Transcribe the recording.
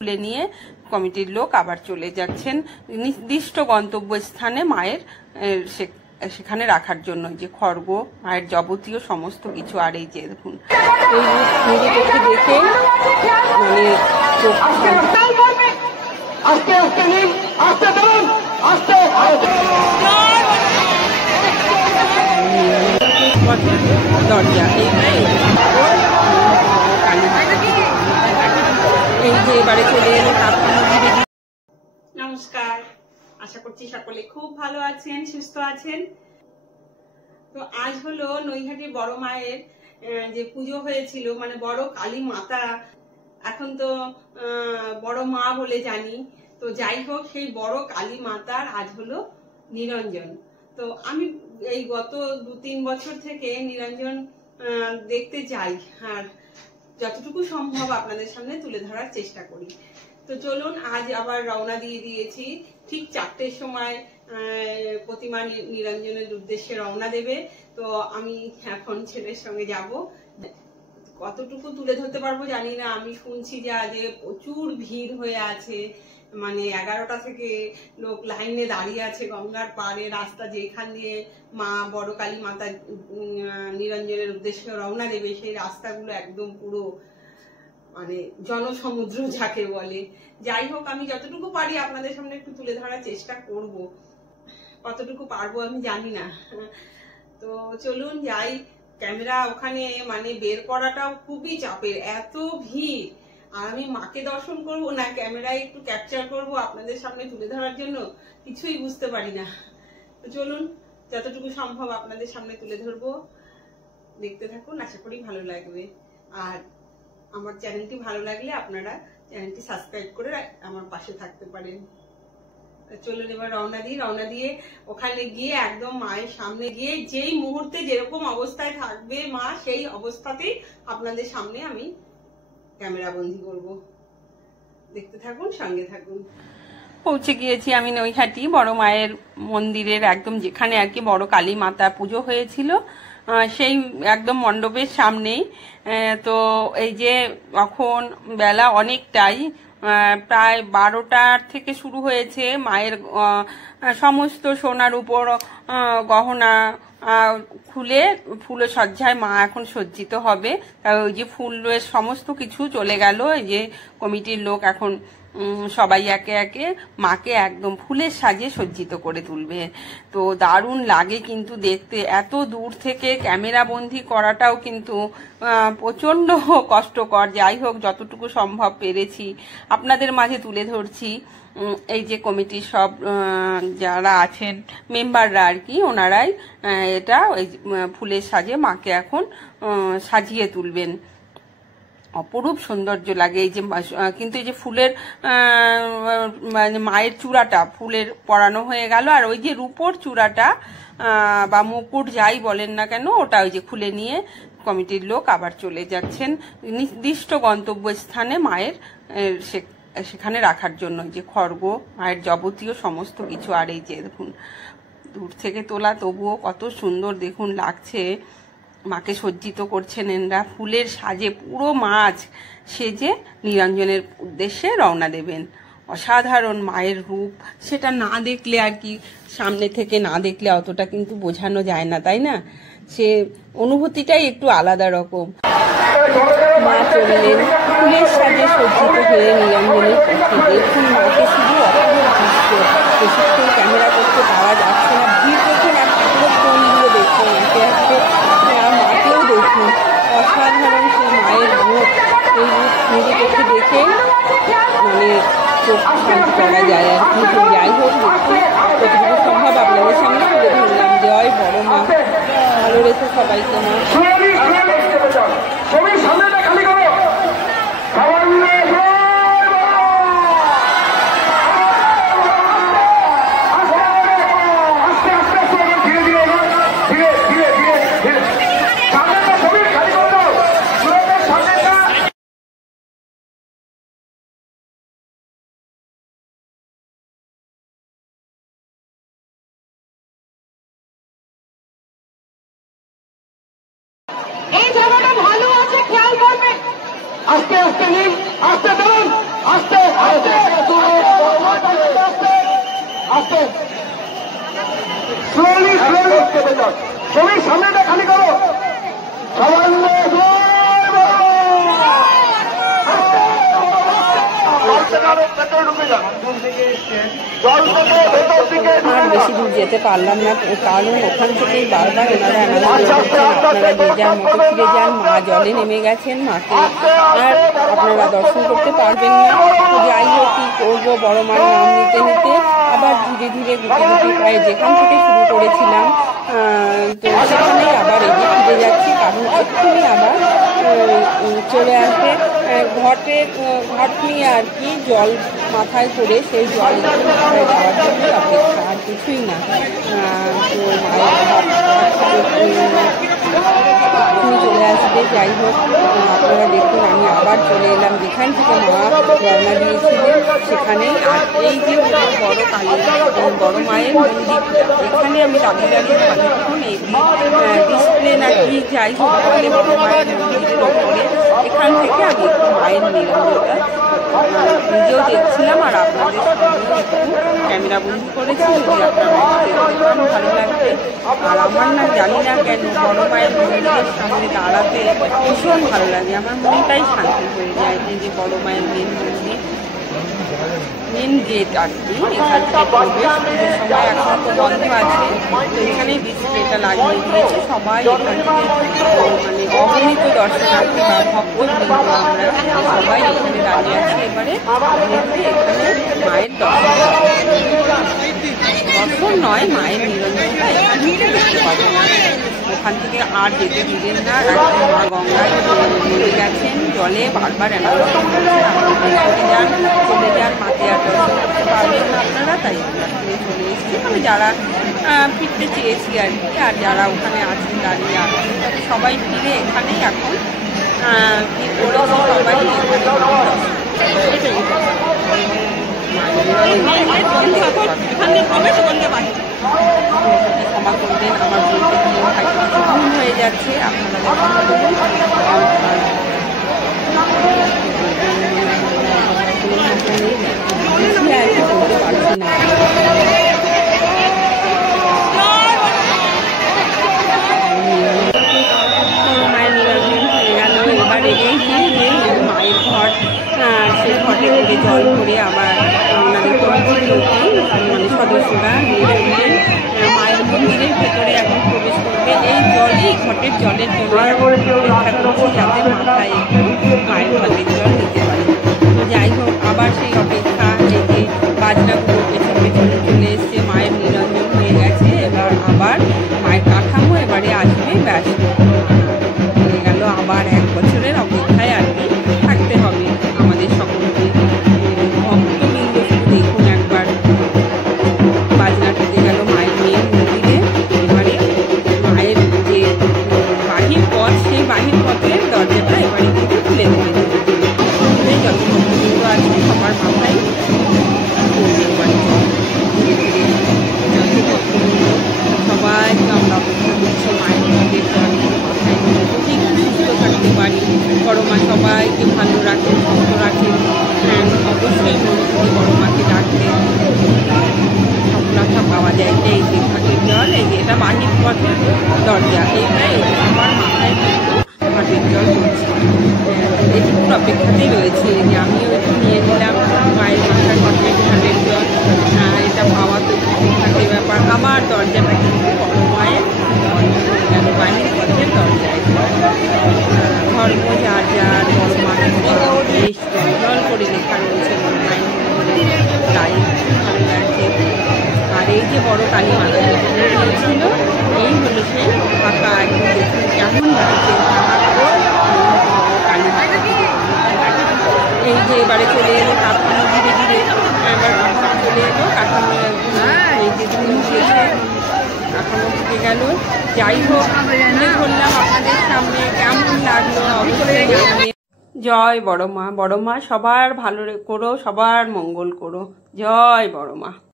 তুলে নিয়ে কমিটির লোক আবার চলে যাচ্ছেন নির্দিষ্ট গন্তব্যস্থানে মায়ের সেখানে রাখার জন্য। যে খড়গ, মায়ের যাবতীয় সমস্ত কিছু। আর এই যে দেখুন, এই নিজে চোখে দেখে মানে দরজা এই যে এবারে চলে এলো। নমস্কার, আশা করছি সকলে খুব ভালো আছেন, সুস্থ আছেন। তো আজ হলো নৈহাটি বড় মায়ের যে পুজো হয়েছিল, মানে বড় কালী মাতা, এখন তো বড় মা বলে জানি। তো যাই হোক, সেই বড় কালী মাতার আজ হলো নিরঞ্জন। তো আমি এই গত 2-3 বছর থেকে নিরঞ্জন দেখতে যাই, আর যতটুকু সম্ভব আপনাদের সামনে তুলে ধরার চেষ্টা করি। তো চলুন, আজ আবার রওনা দিয়ে দিয়েছি। ঠিক 4টের সময় প্রতিমা নিরঞ্জনের উদ্দেশ্যে রওনা দেবে। তো আমি এখন ছেলের সঙ্গে যাব। কতটুকু তুলে ধরতে পারবো জানি না। আমি শুনছি যে আজ প্রচুর ভিড় হয়ে আছে, মানে 11টা থেকে লোক লাইনে দাঁড়িয়ে আছে গঙ্গার পাড়ে। রাস্তা যেখান দিয়ে মা বড় কালী মাতা নিরঞ্জনের উদ্দেশ্যে রওনা দেবে, সেই রাস্তাগুলো একদম পুরো মানে জনসমুদ্র যাকে বলে। যাই হোক, আমি যতটুকু পারি আপনাদের সামনে একটু তুলে ধরার চেষ্টা করব। কতটুকু পারবো আমি জানি না। তো চলুন যাই। ক্যামেরা ওখানে মানে বের করাটাও খুবই চাপের, এত ভিড়। আর আমি মাকে দর্শন করব না ক্যামেরায় একটু ক্যাপচার করব আপনাদের সামনে তুলে ধরার জন্য, কিছুই বুঝতে পারি না। তো চলুন, যতটুকু সম্ভব আপনাদের সামনে তুলে ধরবো। দেখতে থাকুন, আশা করি ভালো লাগবে। আর আমার চ্যানেলটি ভালো লাগলে আপনারা চ্যানেলটি সাবস্ক্রাইব করে আমার পাশে থাকতে পারেন। চলুন এবার রওনা দিয়ে ওখানে গিয়ে একদম মায়ের সামনে গিয়ে যেই মুহূর্তে যেরকম অবস্থায় থাকবে মা, সেই অবস্থাতেই আপনাদের সামনে আমি ক্যামেরা বন্দি করব। দেখতে থাকুন, সঙ্গে থাকুন। পৌঁছে গিয়েছি আমি নৈহাটি বড় মায়ের মন্দিরের একদম যেখানে আর কি বড় কালী মাতা পুজো হয়েছিল, সেই একদম মণ্ডপের সামনেই। তো এই যে এখন বেলা অনেকটাই, প্রায় 12টার থেকে শুরু হয়েছে। মায়ের সমস্ত সোনার উপর গহনা খুলে ফুলে সজ্জায় মা এখন সজ্জিত হবে। ওই যে ফুলের সমস্ত কিছু চলে গেল। এই যে কমিটির লোক এখন সবাই একে একে মাকে একদম ফুলের সাজে সজ্জিত করে তুলবে। তো দারুণ লাগে কিন্তু দেখতে। এত দূর থেকে ক্যামেরা বন্দি করাটাও কিন্তু প্রচন্ড কষ্টকর। যাই হোক, যতটুকু সম্ভব পেরেছি আপনাদের মাঝে তুলে ধরছি। এই যে কমিটির সব যারা আছেন মেম্বাররা আর কি, ওনারাই এটা ওই ফুলের সাজে মাকে এখন সাজিয়ে তুলবেন। অপরূপ সৌন্দর্য লাগে। এই যে কিন্তু এই যে ফুলের মানে মায়ের চূড়াটা ফুলের পরানো হয়ে গেল, আর ওই যে রূপোর চূড়াটা বা মুকুট যাই বলেন না কেন, ওটা ওই যে খুলে নিয়ে কমিটির লোক আবার চলে যাচ্ছেন নির্দিষ্ট গন্তব্যস্থানে মায়ের সেখানে রাখার জন্য। যে খড়গ, মায়ের যাবতীয় সমস্ত কিছু। আর এই যে দেখুন, দূর থেকে তোলা, তবুও কত সুন্দর দেখুন লাগছে। মাকে সজ্জিত করছেন এনরা ফুলের সাজে, পুরো মাছ সেজে নিরঞ্জনের উদ্দেশ্যে রওনা দেবেন। অসাধারণ মায়ের রূপ, সেটা না দেখলে আর কি, সামনে থেকে না দেখলে অতটা কিন্তু বোঝানো যায় না, তাই না? সে অনুভূতিটাই একটু আলাদা রকম। মা চললেন ফুলের সাজে সজ্জিত হয়ে নিরঞ্জনের পক্ষে। দেখুন মাকে শুধু অপূর্ব দৃশ্য, বেশিক্ষণ ক্যামেরা করতে পারা যাচ্ছে না। ভিড় দেখুন, আর পুরো ফোনগুলো দেখুন, একে একে মাকেও দেখুন। অসাধারণ সেই মায়ের রূপ, এই রূপ নিজে চোখে দেখে মানে চোখ শান্ত করা যায় আর কি। যাই হোক, দেখুন যতটুকু সম্ভব আপনাদের সামনে তুলে ধরলাম। জয় বড় মা, ভালো রেখো সবাইকে মা। এই জায়গাটা ভালো আছে, খেয়াল করবেন। আস্তে আস্তে নিন, আস্তে ধরুন, আস্তে স্লোলি স্লোলি কেটে যাও, তুমি সামনেটা খালি করো সবাই মিলে। আর বেশি দূর যেতে পারলাম না, কারণ ওখান থেকেই বারবার ওনারা অ্যানাউন্স করছেন আপনারা যে যার মতো ফিরে যান, মা জলে নেমে গেছেন, মাকে আর আপনারা দর্শন করতে পারবেন না। যাই হোক, কি করবো, বড় মার নাম নিতে নিতে আবার ধীরে ধীরে গুটি গুটি প্রায় যেখান থেকে শুরু করেছিলাম তো সেখানেই আবার এগিয়ে ফিরে যাচ্ছি, কারণ এক্ষুনি আবার চলে আসবে ঘট নিয়ে আর কি, জল মাথায় করে সেই জল মাথায় যাওয়ার জন্য অপেক্ষা, আর কিছুই না। তো মায়ের চলে আসবে। যাই হোক, আপনারা দেখুন আমি আবার চলে এলাম যেখান থেকে মা রওনা দিয়েছিলেন সেখানেই। আর এই যে বড় কালী বড় মায়ের মন্দির, এখানে আমি দাঁড়িয়ে দাঁড়িয়ে খানিক্ষণ এই ডিসপ্লে না কি যাই হোক বলে বড় মায়ের মন্দিরের ওপরে, এখান থেকে আমি একটু মায়ের নিরঞ্জনটা নিজেও দেখছিলাম আর আপনাদের সামনেও একটু ক্যামেরা বন্দি করেছি, যদি আপনারা দেখতে ভালো লাগবে। আর আমার না জানি না কেন বড় মায়ের মন্দিরের সামনে দাঁড়াতে ভীষণ ভালো লাগে, আমার মনটাই শান্তি হয়ে যায়। যে বড় মায়ের মেন গেট আর কি, এখান থেকে প্রবেশ, পুজোর সময় এখন তো বন্ধ আছে, তো এখানেই ডিসপ্লেটা লাগিয়ে দিয়েছে। সবাই এখান থেকে মানে অগণিত দর্শনার্থী বা ভক্তবৃন্দ আমরা সবাই এখানে দাঁড়িয়ে আছি। এবারে এখানে মায়ের দর্শন নয়, মায়ের নিরঞ্জনটা এখান থেকে দেখতে পাবো না, ওখান থেকে আর যেতে দিবেন না। একদম মা গঙ্গায় নেমে গেছেন জলে, বারবার অ্যানাউন্স করছেন আপনারা চলে যান, মাকে আর দর্শন করতে পারবেন না আপনারা, তাই আমরা ফিরে চলে এসেছি। মানে যারা ফিরতে চেয়েছি আর কি, আর যারা ওখানে আছেন দাঁড়িয়ে আছেন সবাই ফিরে এখানেই এখন কি করেছে, সবাই ক্ষমা করবেন, আমার বলতে গিয়ে হয়তো কিছু ভুল হয়ে যাচ্ছে, আপনারা বলতে পারছি না। মায়ের নিরঞ্জন হয়ে গেল। এবারে এই যে মায়ের ঘট, সেই ঘটে করে জল করে আবার ওনাদের কমিটির লোকই মানে সদস্যরা নিয়ে চললেন মায়ের মন্দিরের ভেতরে এখন প্রবেশ করবে। এই জলই ঘটের জলের জন্য অপেক্ষা করছি যাতে মাথায় একটু মায়ের ঘটের জল নিতে পারে। তো যাই হোক, আবার সেই অপেক্ষা, এই যে বাজনাগুলো পেছন পেছনে চলে এসছে, মায়ের নিরঞ্জন হয়ে গেছে। এবার আবার মায়ের কাঠামো এবারে আসবে, ব্যাস হয়ে গেল। আবার 1 বছরের অপেক্ষায় আর কি থাকতে হবে আমাদের সকলকে। ভক্তবৃন্দ শুধু দেখুন একবার, বাজনা ঢুকে গেল মায়ের মেয়ের মন্দিরে। এবারে মায়ের যে বাহির পথ, সেই বাহির পথের দরজাটা এবারে কিন্তু খুলে দেবে। যত ভক্তবৃন্দ আছে সবার মাথায় সবাই আমরা অপেক্ষা করছি মায়ের মন্দির মাথায় যদি সুস্থ থাকতে পারি, বড় মা সবাইকে ভালো রাখেন, সুস্থ রাখেন। অবশ্যই মন থেকে বড় মাকে ডাকতে সফলতা পাওয়া যায়। এই যে ঘাটের জল, এই যে এটা বাহির পথের দরজা, এইটাই আমার মাথায় কিন্তু ঘাটের জল পড়ছে। এটুকুর অপেক্ষাতেই রয়েছে যে আমিও একটু নিয়ে নিলাম মায়ের মাথায় ঘাটের জল। এটা পাওয়া তো ঘাটের ব্যাপার। আমার দরজাটা কিন্তু বড় মায়ের গেল বাহির পথের দরজায়। ধর্ম যার যার, বড় মাকে জল করে লেখা রয়েছে বড় মায়ের মন্দিরে, তাই ভালো লাগছে। আর এই যে বড় কালী মাতা ছিল, এই হলো সেই ফাঁকা, একদম দেখুন কেমন লাগছে কালী মাতা। এই যে এবারে চলে এলো কাঠামো, ধীরে ধীরে এবার কাঠামো চলে এলো, কাঠামো এই যে ঢুকে কাঠামো ঢুকে গেল। যাই হোক, তুলে ধরলাম আপনাদের সামনে, কেমন লাগলো অবশ্যই জানাবেন। জয় বড় মা, বড় মা সবার ভালো করো, সবার মঙ্গল করো। জয় বড় মা।